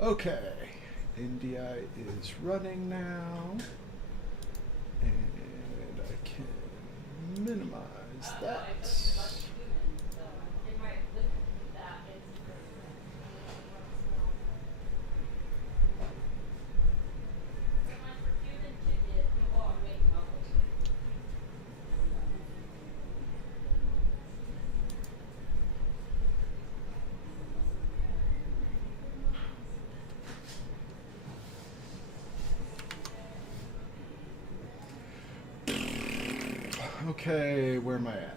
Okay, NDI is running now, and I can minimize that. Okay, where am I at?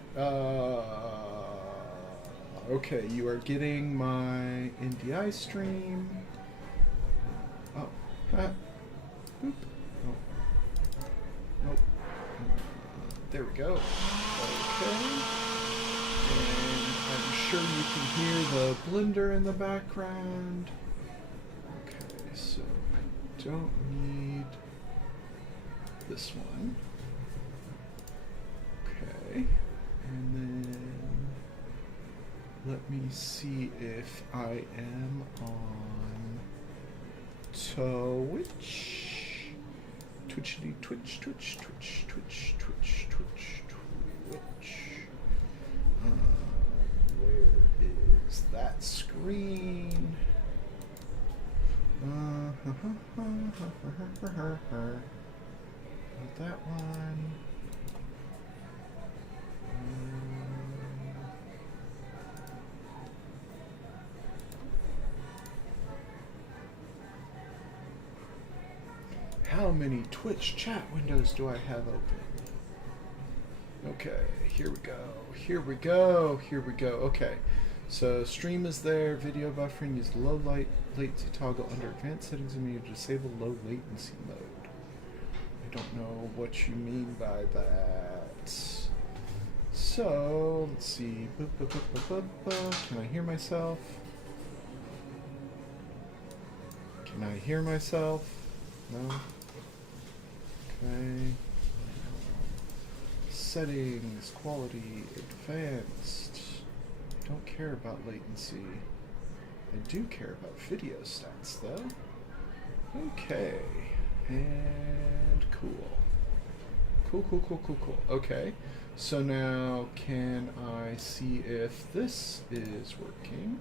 Okay, you are getting my NDI stream. Oh, boop. Oh, nope. There we go. Okay. And I'm sure you can hear the blender in the background. Okay, so I don't need this one. Okay, and then let me see if I am on Twitch. Twitchity Twitch, Twitch, Twitch, Twitch, Twitch, Twitch, Twitch. Where is that screen? Not that one. How many Twitch chat windows do I have open? Okay, here we go. Here we go. Here we go. Okay, so stream is there. Video buffering. Use low light latency toggle under advanced settings and you disable low latency mode. I don't know what you mean by that. So let's see. Can I hear myself? Can I hear myself? No. Okay. Settings, quality, advanced. I don't care about latency. I do care about video stats though. Okay. And cool. Cool. Okay. So now can I see if this is working?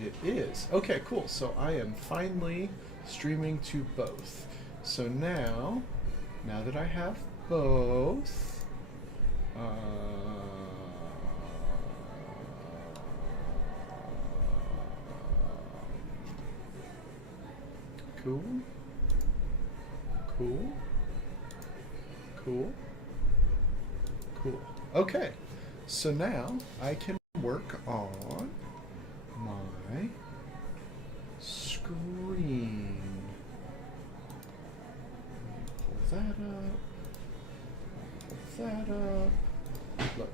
It is. Okay, cool. So I am finally streaming to both. So now that I have both, cool. Okay, so now I can work on my screen. Pull that up. Pull that up. Let me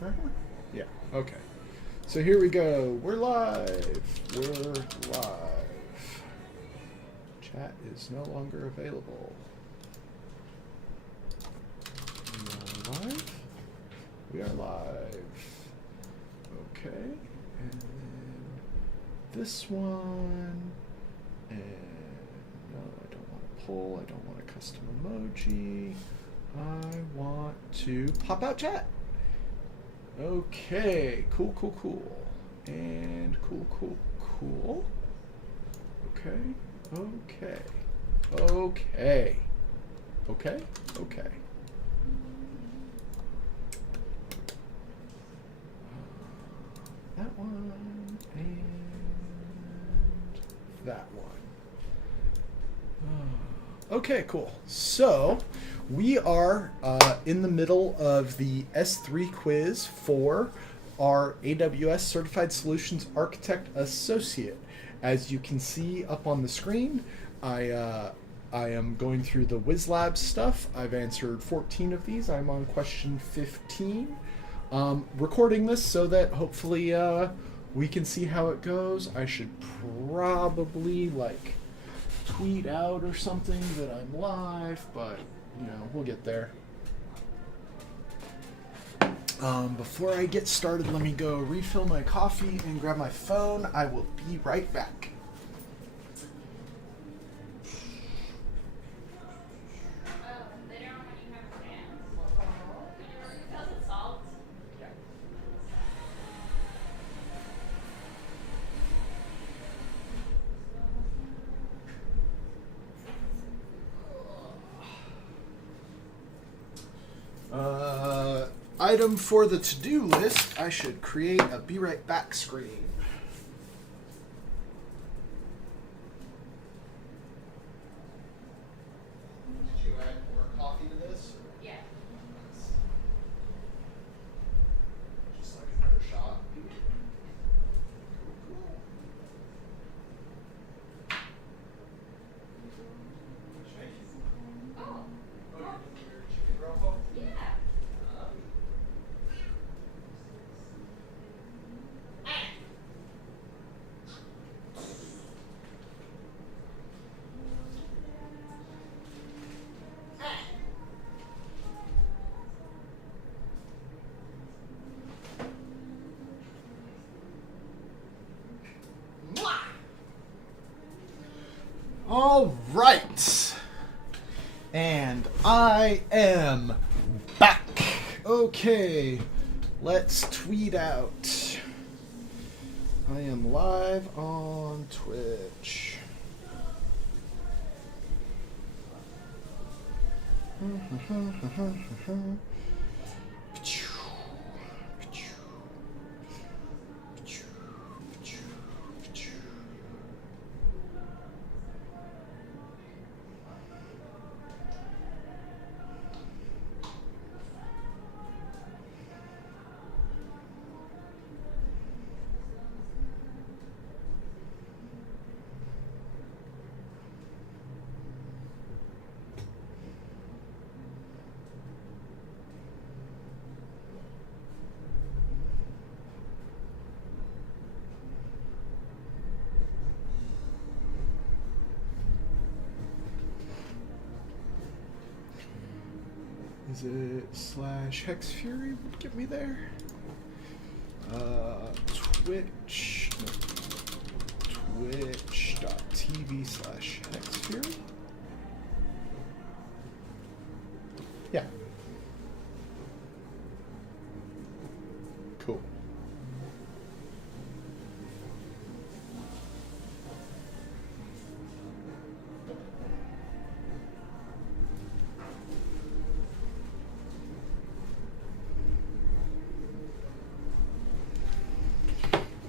pull. Yeah, okay. So here we go. We're live. We're live. Chat is no longer available. We are live. We are live. Okay. And then this one. And no, I don't want to pull. I don't want a custom emoji. I want to pop out chat. Okay. Cool. And cool. Okay. That one and that one. Okay, cool. So we are in the middle of the S3 quiz for our AWS Certified Solutions Architect Associate. As you can see up on the screen, I am going through the WizLab stuff. I've answered 14 of these. I'm on question 15. Recording this so that hopefully we can see how it goes. I should probably tweet out or something that I'm live, but we'll get there. Before I get started, let me go refill my coffee and grab my phone. I will be right back. Item for the to-do list, I should create a be right back screen. Did you add more coffee to this? Yeah. Just like another shot. Oh, your chicken rojo? Yeah. All right, and I am back. Okay, let's tweet out. I am live on Twitch. Is it /Hex Fury would get me there? Twitch. Twitch.tv/Hex Fury? Yeah. Cool.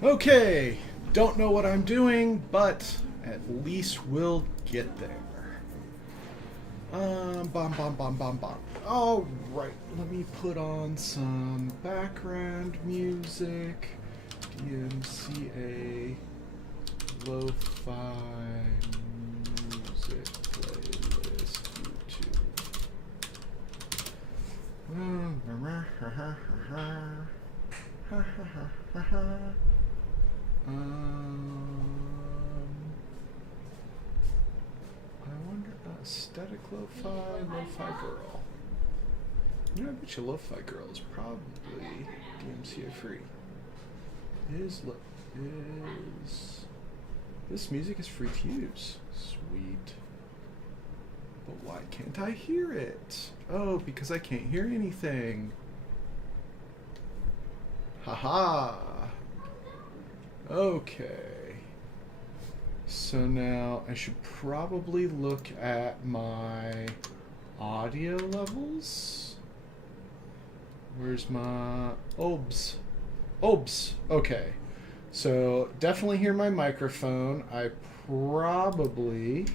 Okay, don't know what I'm doing, but at least we'll get there. Bomb. All right, let me put on some background music. DMCA lo-fi music playlist YouTube. I wonder, aesthetic lo-fi girl. You know, I bet you lo-fi girl is probably DMCA free. This music is free to use? Sweet. But why can't I hear it? Oh, because I can't hear anything. Haha. Okay. So now I should probably look at my audio levels. Where's my OBS? OBS. Okay. So definitely hear my microphone. I probably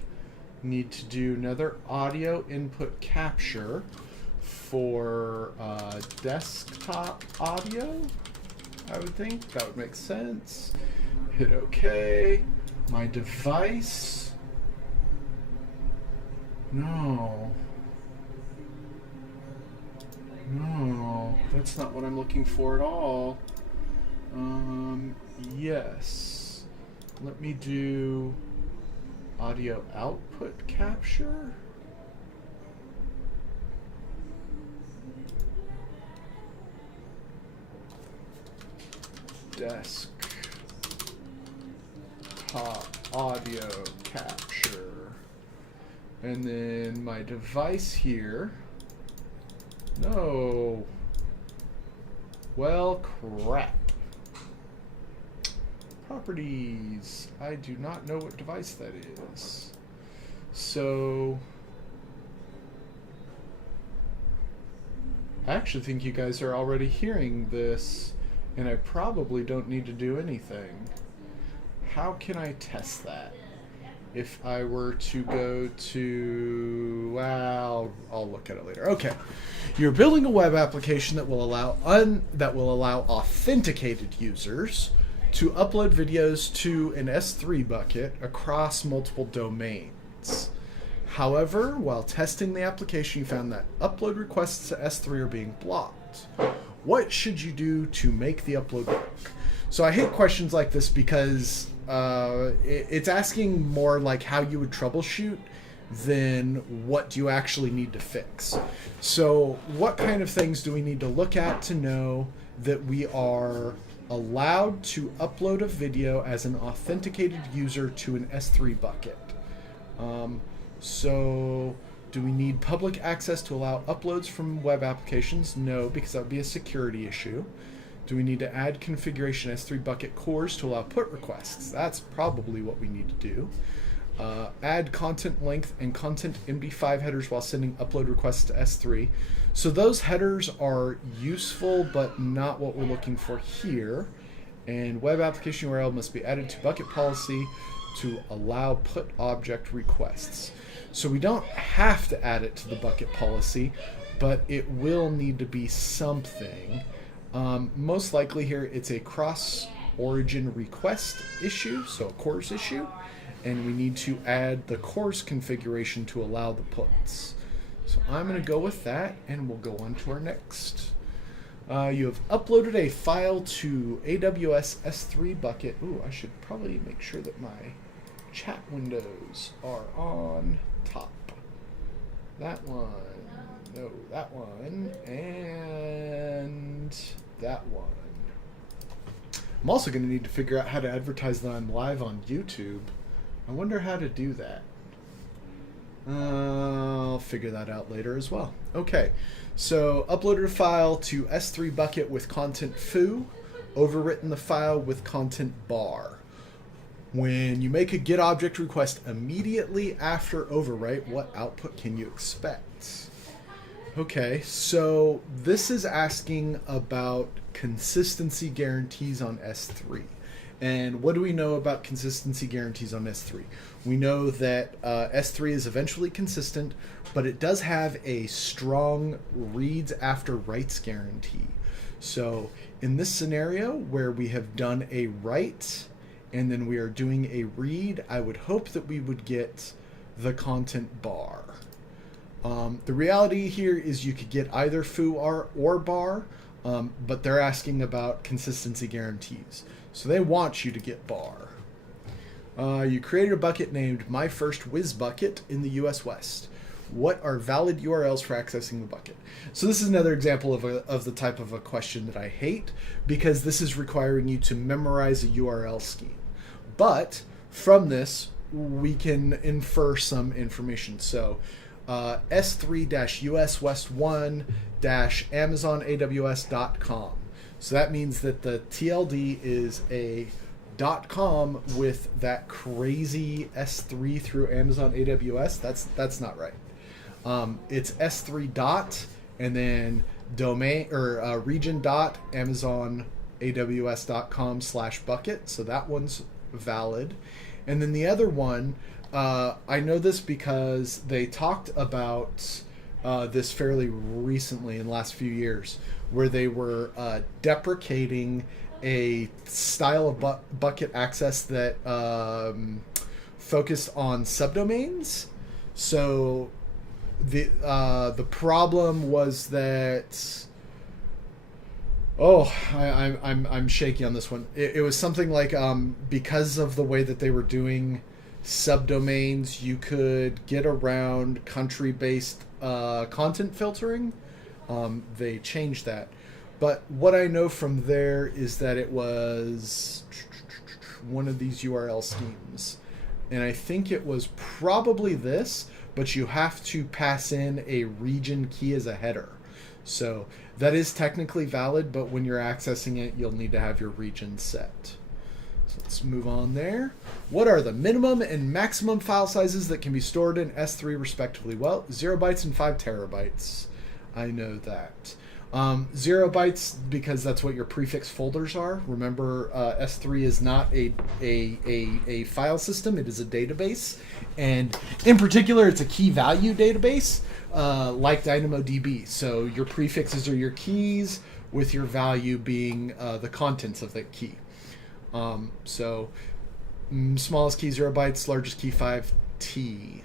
need to do another audio input capture for desktop audio. I would think that would make sense. Hit OK. My device. No, that's not what I'm looking for at all. Yes. Let me do audio output capture. desktop audio capture. And then my device here. No. Well, crap. Properties. I do not know what device that is. So I actually think you guys are already hearing this, and I probably don't need to do anything. How can I test that? If I were to go to, well, I'll look at it later. Okay, you're building a web application that will allow authenticated users to upload videos to an S3 bucket across multiple domains. However, while testing the application, you found that upload requests to S3 are being blocked. What should you do to make the upload work? So I hate questions like this because it's asking more like how you would troubleshoot than what do you actually need to fix. So what kind of things do we need to look at to know that we are allowed to upload a video as an authenticated user to an S3 bucket? So do we need public access to allow uploads from web applications? No, because that would be a security issue. Do we need to add configuration S3 bucket cores to allow put requests? That's probably what we need to do. Add content length and content MD5 headers while sending upload requests to S3. So those headers are useful, but not what we're looking for here. And web application URL must be added to bucket policy to allow put object requests. So we don't have to add it to the bucket policy, but it will need to be something. Most likely here it's a cross-origin request issue, so a CORS issue, and we need to add the CORS configuration to allow the puts. So I'm going to go with that, and we'll go on to our next. You have uploaded a file to AWS S3 bucket. Ooh, I should probably make sure that my chat windows are on top. That one. No, that one. And that one. I'm also going to need to figure out how to advertise that I'm live on YouTube. I wonder how to do that. I'll figure that out later as well. Okay, so uploaded a file to S3 bucket with content foo, overwritten the file with content bar. When you make a get object request immediately after overwrite, what output can you expect? Okay, so this is asking about consistency guarantees on S3. And what do we know about consistency guarantees on S3? We know that S3 is eventually consistent, but it does have a strong reads after writes guarantee. So in this scenario where we have done a write and then we are doing a read, I would hope that we would get the content bar. The reality here is you could get either foo or bar, but they're asking about consistency guarantees. So they want you to get bar. You created a bucket named My First Whiz Bucket in the US West. What are valid URLs for accessing the bucket? So this is another example of the type of a question that I hate, because this is requiring you to memorize a URL scheme. But from this, we can infer some information. So S3-US-West1-AmazonAWS.com. So that means that the TLD is a .com with that crazy S3 through Amazon AWS. That's not right. It's S3 dot and then domain or region dot AmazonAWS.com/bucket. So that one's valid. And then the other one, I know this because they talked about this fairly recently in the last few years, where they were deprecating a style of bucket access that focused on subdomains. So the problem was that I'm shaky on this one. It was something like because of the way that they were doing subdomains, you could get around country-based content filtering. They changed that. But what I know from there is that it was one of these URL schemes. And I think it was probably this, but you have to pass in a region key as a header. So that is technically valid, but when you're accessing it, you'll need to have your region set. So let's move on there. What are the minimum and maximum file sizes that can be stored in S3 respectively? Well, 0 bytes and 5 terabytes. I know that. 0 bytes because that's what your prefix folders are. Remember, S3 is not a file system. It is a database. And in particular, it's a key value database like DynamoDB. So your prefixes are your keys with your value being the contents of that key. So smallest key 0 bytes, largest key 5T.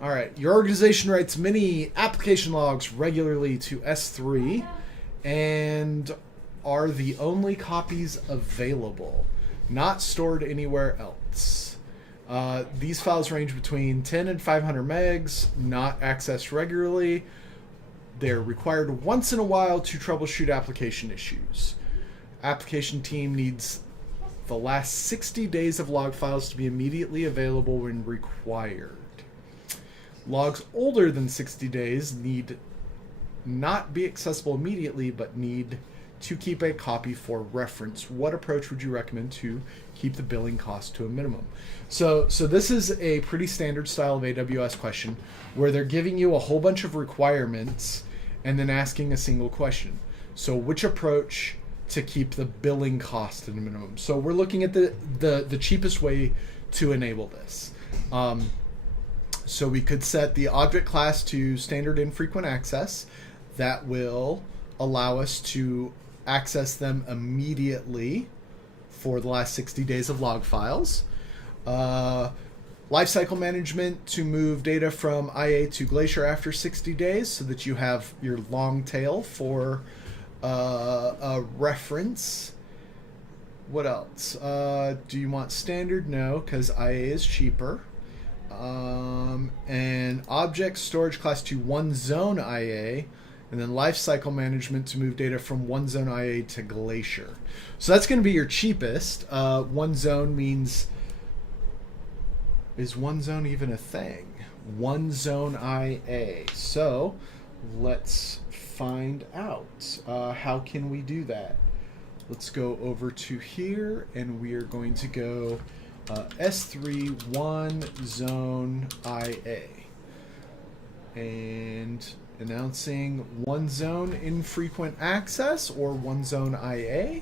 All right, your organization writes many application logs regularly to S3 and are the only copies available, not stored anywhere else. These files range between 10 and 500 megs, not accessed regularly. They're required once in a while to troubleshoot application issues. Application team needs the last 60 days of log files to be immediately available when required. Logs older than 60 days need not be accessible immediately, but need to keep a copy for reference. What approach would you recommend to keep the billing cost to a minimum? So this is a pretty standard style of AWS question where they're giving you a whole bunch of requirements and then asking a single question. So which approach to keep the billing cost at a minimum? So we're looking at the cheapest way to enable this. So we could set the object class to standard infrequent access. That will allow us to access them immediately for the last 60 days of log files. Lifecycle management to move data from IA to Glacier after 60 days so that you have your long tail for a reference. What else? Do you want standard? No, because IA is cheaper. And object storage class to one zone IA, and then lifecycle management to move data from one zone IA to Glacier. So that's going to be your cheapest. One zone means, is one zone even a thing? One zone IA. So let's find out. How can we do that? Let's go over to here, and we are going to go S3 one zone IA, and announcing one zone infrequent access or one zone IA.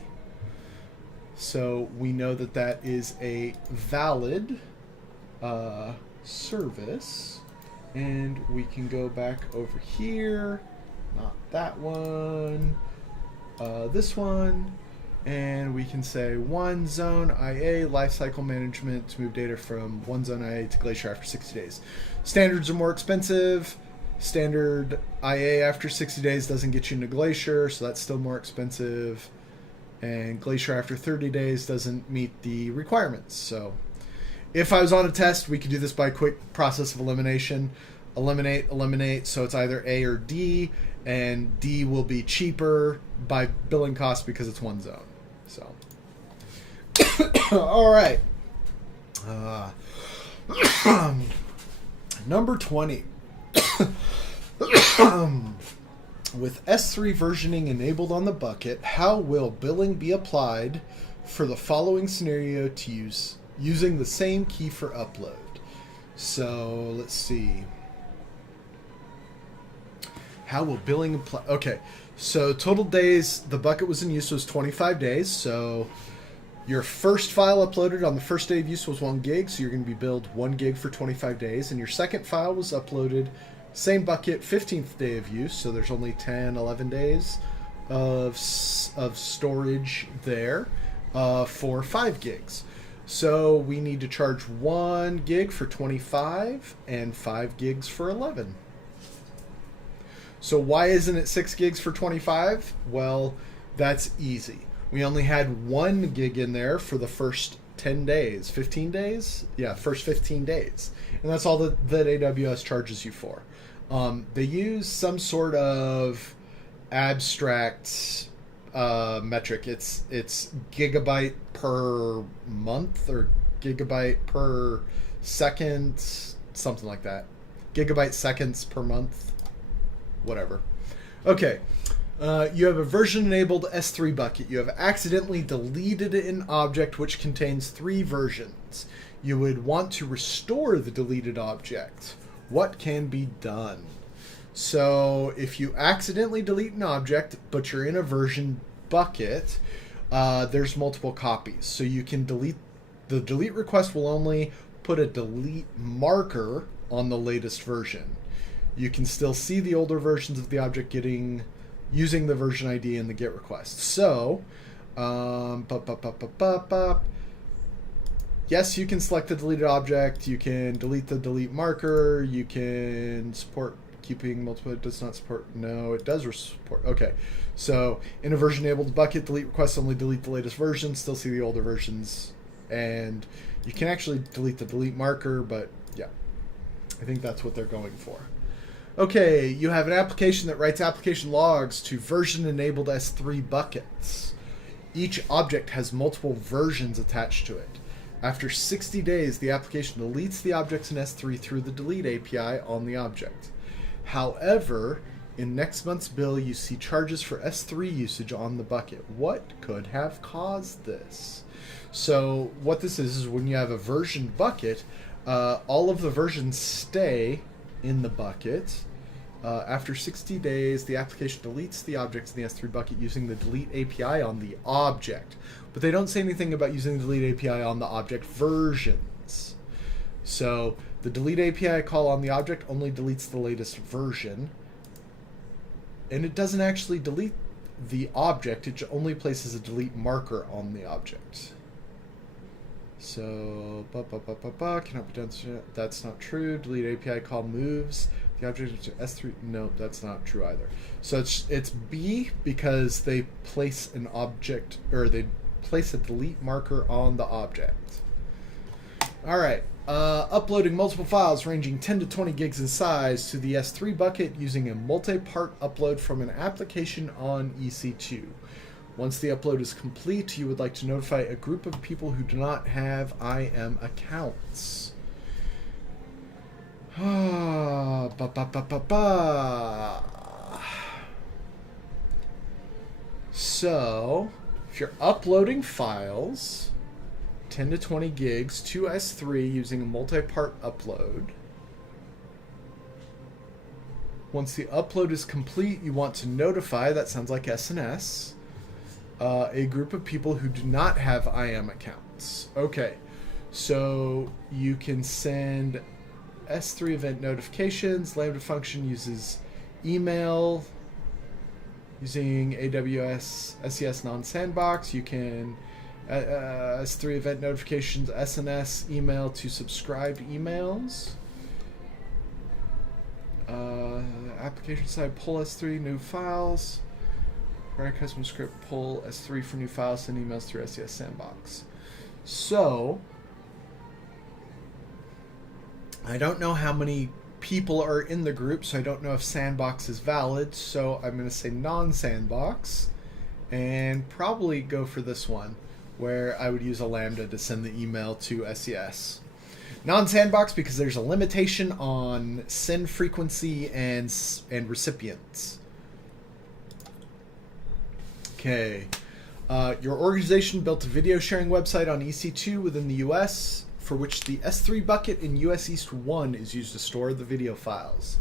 So we know that that is a valid service, and we can go back over here, not that one, this one. And we can say one zone IA lifecycle management to move data from one zone IA to Glacier after 60 days. Standards are more expensive. Standard IA after 60 days doesn't get you into Glacier, so that's still more expensive. And Glacier after 30 days doesn't meet the requirements. So if I was on a test, we could do this by a quick process of elimination. Eliminate, so it's either A or D, and D will be cheaper by billing cost because it's one zone. So, all right. Number 20. With S3 versioning enabled on the bucket, how will billing be applied for the following scenario to use using the same key for upload? So let's see. How will billing apply? Okay, so total days the bucket was in use was 25 days. So your first file uploaded on the first day of use was 1 gig, so you're going to be billed 1 gig for 25 days. And your second file was uploaded, same bucket, 15th day of use, so there's only 10, 11 days of storage there for 5 gigs. So we need to charge 1 gig for 25 and 5 gigs for 11. So why isn't it 6 gigs for 25? Well, that's easy. We only had 1 gig in there for the first 10 days, 15 days? Yeah, first 15 days. And that's all that AWS charges you for. They use some sort of abstract metric. It's gigabyte per month or gigabyte per second, something like that. Gigabyte seconds per month, whatever. Okay. You have a version-enabled S3 bucket. You have accidentally deleted an object which contains 3 versions. You would want to restore the deleted object. What can be done? So if you accidentally delete an object, but you're in a version bucket, there's multiple copies. So you can delete. The delete request will only put a delete marker on the latest version. You can still see the older versions of the object using the version ID in the GET request. So, yes, you can select the deleted object. You can delete the delete marker. You can support keeping multiple. It does not support. No, it does support. Okay. So, in a version-enabled bucket, delete requests only delete the latest version. Still see the older versions. And you can actually delete the delete marker, but yeah, I think that's what they're going for. Okay, you have an application that writes application logs to version-enabled S3 buckets. Each object has multiple versions attached to it. After 60 days, the application deletes the objects in S3 through the delete API on the object. However, in next month's bill, you see charges for S3 usage on the bucket. What could have caused this? So what this is when you have a version bucket, all of the versions stay in the bucket. After 60 days, the application deletes the objects in the S3 bucket using the delete API on the object. But they don't say anything about using the delete API on the object versions. So the delete API call on the object only deletes the latest version. And it doesn't actually delete the object, it only places a delete marker on the object. So, cannot be done. That's not true. Delete API call moves the object to S3. No, that's not true either. So it's B because they place an object, or they place a delete marker on the object. All right. Uploading multiple files ranging 10 to 20 gigs in size to the S3 bucket using a multi-part upload from an application on EC2. Once the upload is complete, you would like to notify a group of people who do not have IM accounts. So, if you're uploading files, 10 to 20 gigs to S3 using a multi-part upload, once the upload is complete, you want to notify, that sounds like SNS, a group of people who do not have IM accounts. Okay, so you can send S3 event notifications. Lambda function uses email using AWS SES non-sandbox. You can S3 event notifications SNS email to subscribed emails. Application side pull S3 new files. Write custom script pull S3 for new files, send emails through SES sandbox. So I don't know how many people are in the group, so I don't know if sandbox is valid, so I'm going to say non-sandbox and probably go for this one where I would use a Lambda to send the email to SES. Non-sandbox because there's a limitation on send frequency and recipients. Okay. Your organization built a video sharing website on EC2 within the US for which the S3 bucket in US East 1 is used to store the video files.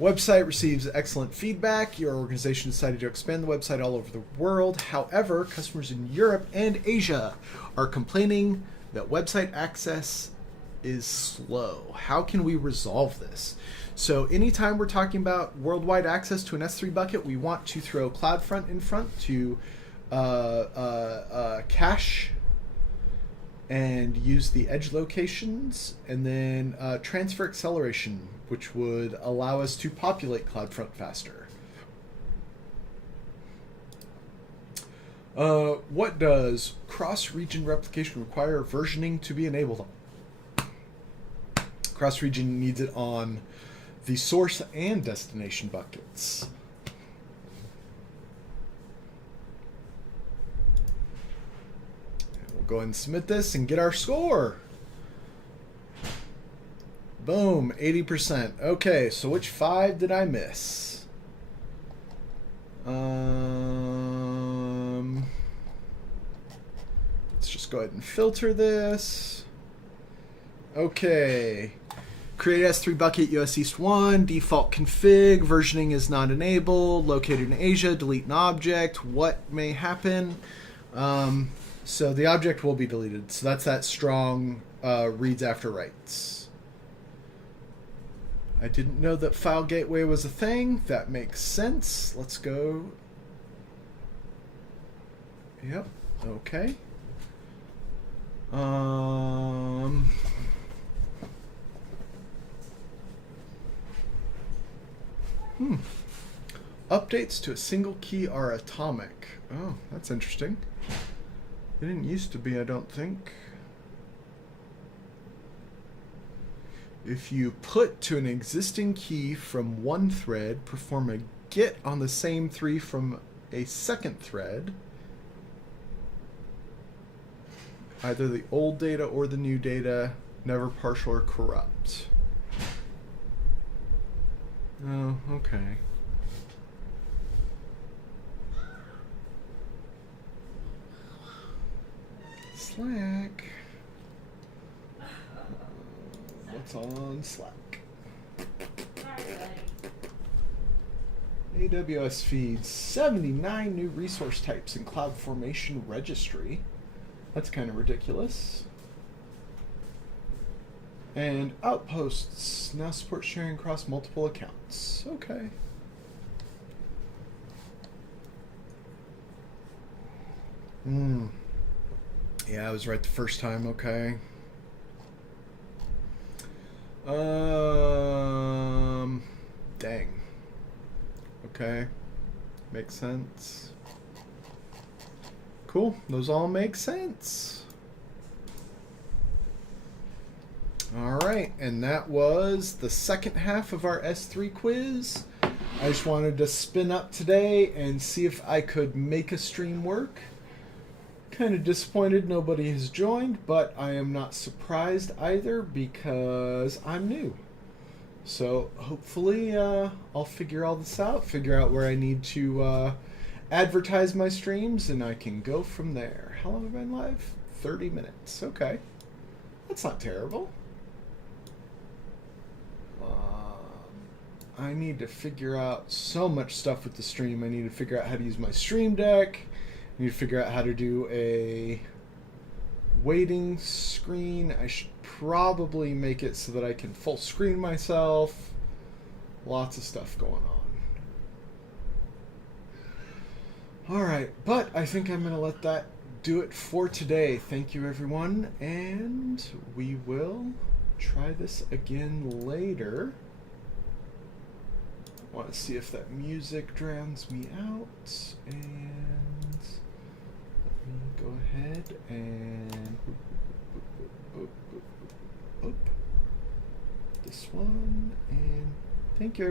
Website receives excellent feedback. Your organization decided to expand the website all over the world. However, customers in Europe and Asia are complaining that website access is slow. How can we resolve this? So anytime we're talking about worldwide access to an S3 bucket, we want to throw CloudFront in front to cache and use the edge locations, and then transfer acceleration, which would allow us to populate CloudFront faster. What does cross-region replication require versioning to be enabled on? Cross-region needs it on the source and destination buckets. go ahead and submit this and get our score. Boom, 80%. Okay, so which 5 did I miss? Let's just go ahead and filter this. Okay. Create S3 bucket US East 1, default config, versioning is not enabled, located in Asia, delete an object, what may happen? So the object will be deleted. So that's that strong reads after writes. I didn't know that file gateway was a thing. That makes sense. Let's go. Yep. Okay. Updates to a single key are atomic. Oh, that's interesting. It didn't used to be, I don't think. If you put to an existing key from one thread, perform a get on the same 3 from a second thread, either the old data or the new data, never partial or corrupt. Oh, okay. Slack. What's on Slack? AWS feeds 79 new resource types in CloudFormation registry. That's kind of ridiculous. And Outposts now support sharing across multiple accounts. Okay. Yeah, I was right the first time. Okay. Dang. Okay. Makes sense. Cool. Those all make sense. All right, and that was the second half of our S3 quiz. I just wanted to spin up today and see if I could make a stream work. Kind of disappointed nobody has joined, but I am not surprised either because I'm new. So hopefully I'll figure all this out, figure out where I need to advertise my streams, and I can go from there. How long have I been live? 30 minutes. Okay. That's not terrible. I need to figure out so much stuff with the stream. I need to figure out how to use my stream deck. I need to figure out how to do a waiting screen. I should probably make it so that I can full screen myself. Lots of stuff going on. Alright, but I think I'm going to let that do it for today. Thank you, everyone, and we will try this again later. I want to see if that music drowns me out, and let me go ahead and this one, and thank you, everyone.